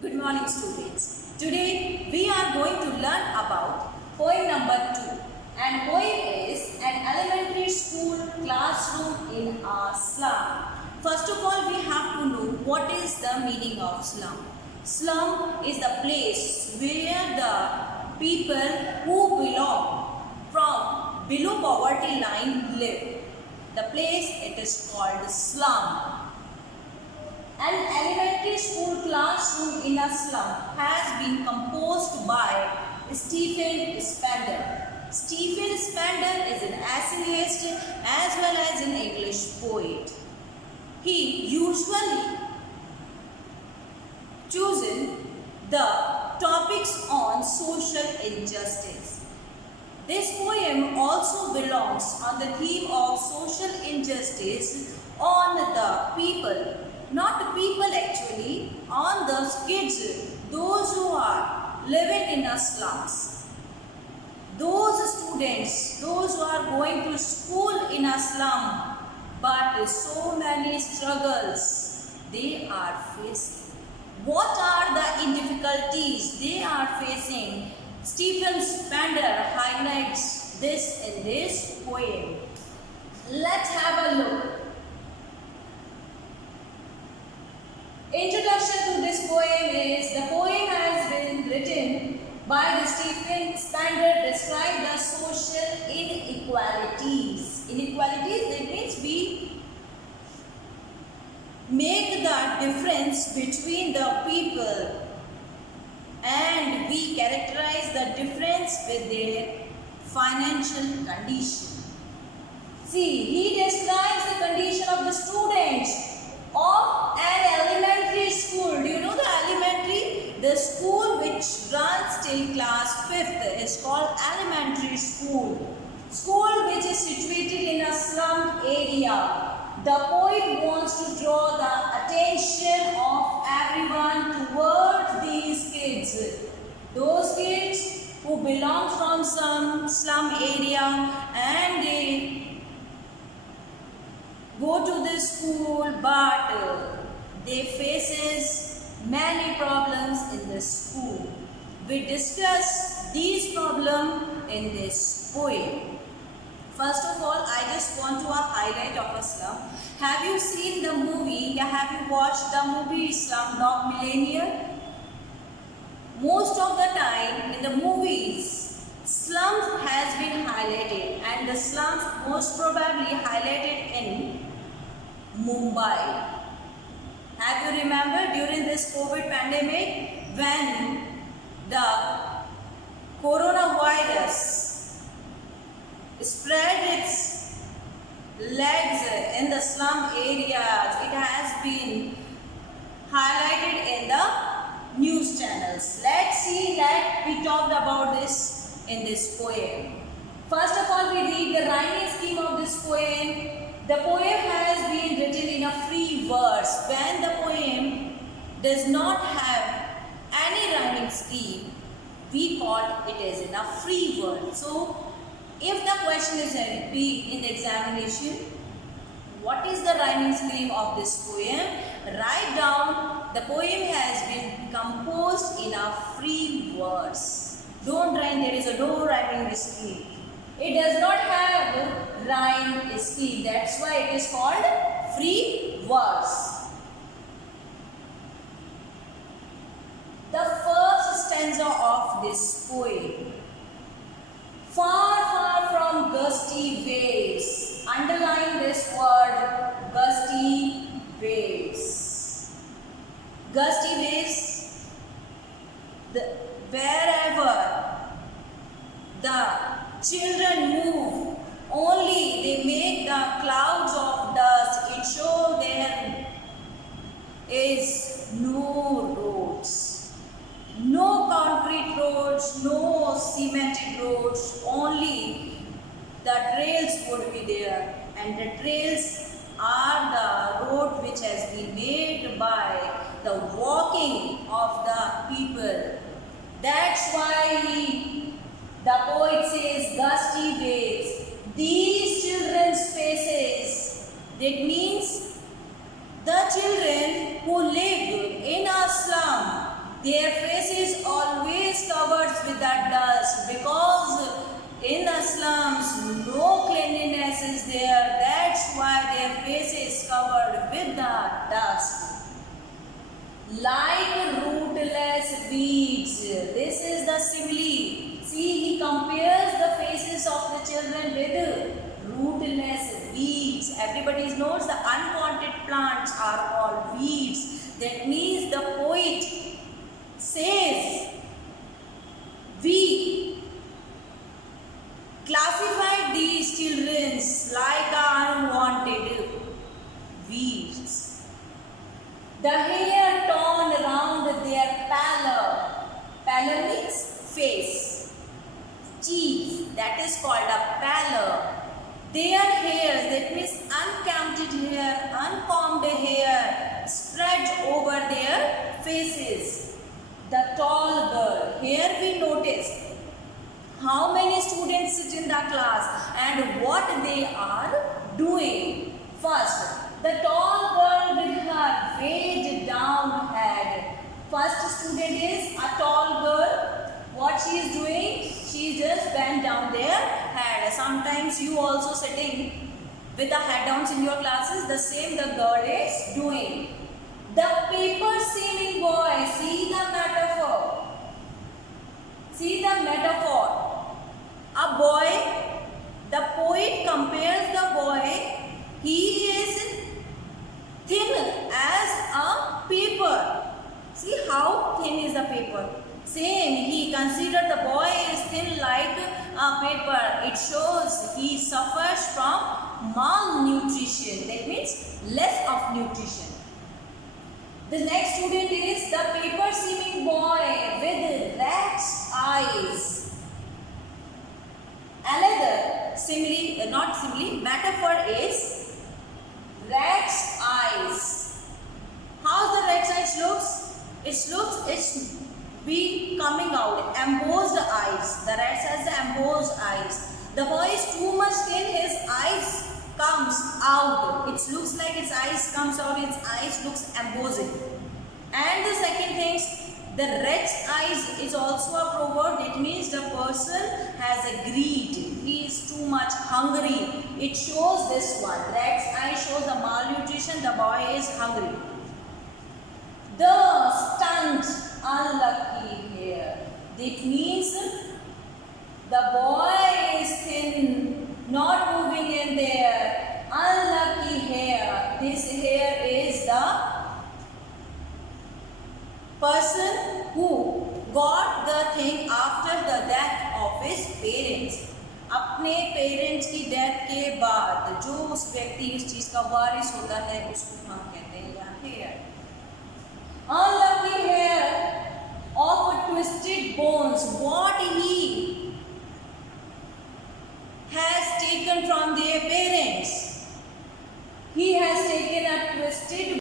Good morning, students. Today we are going to learn about poem number 2. And poem is an elementary school classroom in a slum. First of all, we have to know what is the meaning of slum. Slum is the place where the people who belong from below poverty line live. The place it is called slum. An elementary school classroom in a slum has been composed by Stephen Spender. Stephen Spender is an essayist as well as an English poet. He usually chosen the topics on social injustice. This poem also belongs on the theme of social injustice on the people. Not the people actually, on the kids, those who are living in the slums. Those students, those who are going to school in a slum, but so many struggles they are facing. What are the difficulties they are facing? Stephen Spender highlights this in this poem. Let's have a look. Introduction to this poem is, the poem has been written by the Stephen Spender describe the social inequalities. Inequalities, that means we make the difference between the people and we characterize the difference with their financial condition. See, he describes the condition of the students of an elementary school. Do you know the elementary? The school which runs till class 5th is called elementary school. School which is situated in a slum area. The poet wants to draw the attention of everyone towards these kids. Those kids who belong from some slum area and they go to the school, but they faces many problems in the school. We discuss these problems in this poem. First of all, I just want to highlight of a slum. Have you seen the movie? Have you watched the movie Slumdog Millionaire? Most of the time in the movies, slums has been highlighted, and the slums most probably highlighted in Mumbai. Have you remember during this COVID pandemic when the coronavirus spread its legs in the slum areas? It has been highlighted in the news channels. Let's see that we talked about this in this poem. First of all, we read the rhyming scheme of this poem. The poem has been written in a free verse. When the poem does not have any rhyming scheme, we call it is in a free verse. So, if the question is repeated in the examination, what is the rhyming scheme of this poem? Write down the poem has been composed in a free verse. Don't rhyme, there is no rhyming scheme. It does not have rhyme scheme. That's why it is called free verse. The first stanza of this poem. Far, far from gusty waves. Underline this word, gusty waves. Gusty waves, wherever the children move, only they make the clouds of dust. It shows there is no roads, no concrete roads, no cemented roads, only the trails would be there, and the trails are the road which has been made by the walking of the people. That's why the poet says gusty waves. These children's faces, that means the children who live in a slum, their faces always covered with that dust, because in the slums no cleanliness is there. That's why their faces covered with the dust. Like rootless weeds. This is the simile. See, he compares the faces of the children with rootless weeds. Everybody knows the unwanted plants are called weeds. That means the poet says we classified these children like unwanted weeds. The hair torn around their pallor. Pallor means face. Cheeks, that is called a pallor. Their hairs, that means uncounted hair, uncombed hair, spread over their faces. The tall girl. Here we notice how many students sit in the class and what they are doing. First, the tall girl with her weighed down head. First student is a tall girl. What she is doing? She just bent down their head. Sometimes you also sitting with the head downs in your classes. The same the girl is doing. The paper seeming boy. See the metaphor. See the metaphor. A boy. The poet compares the boy. He is thin as a paper. See how thin is the paper. Same, he considered the boy is thin like a paper. It shows he suffers from malnutrition. That means less of nutrition. The next student is the paper seeming boy with rat's eyes. Another simile, not simile, metaphor is rat's eyes. How the rat's eyes looks? It's be coming out, embossed eyes. The rat has the embossed eyes. The boy is too much thin, his eyes comes out. It looks like its eyes comes out, its eyes looks embossed. And the second thing, the rat's eyes is also a proverb. It means the person has a greed. He is too much hungry. It shows this one. Rat's eye shows the malnutrition. The boy is hungry. The stunt, unlucky hair. That means the boy is thin, not moving in there. Unlucky hair. This hair is the person who got the thing after the death of his parents. अपने parents की death के बाद जो उस व्यक्ति इस चीज का वारिस होता है उसको हम कहते हैं hair. Unlucky hair of twisted bones. What he has taken from their parents. He has taken a twisted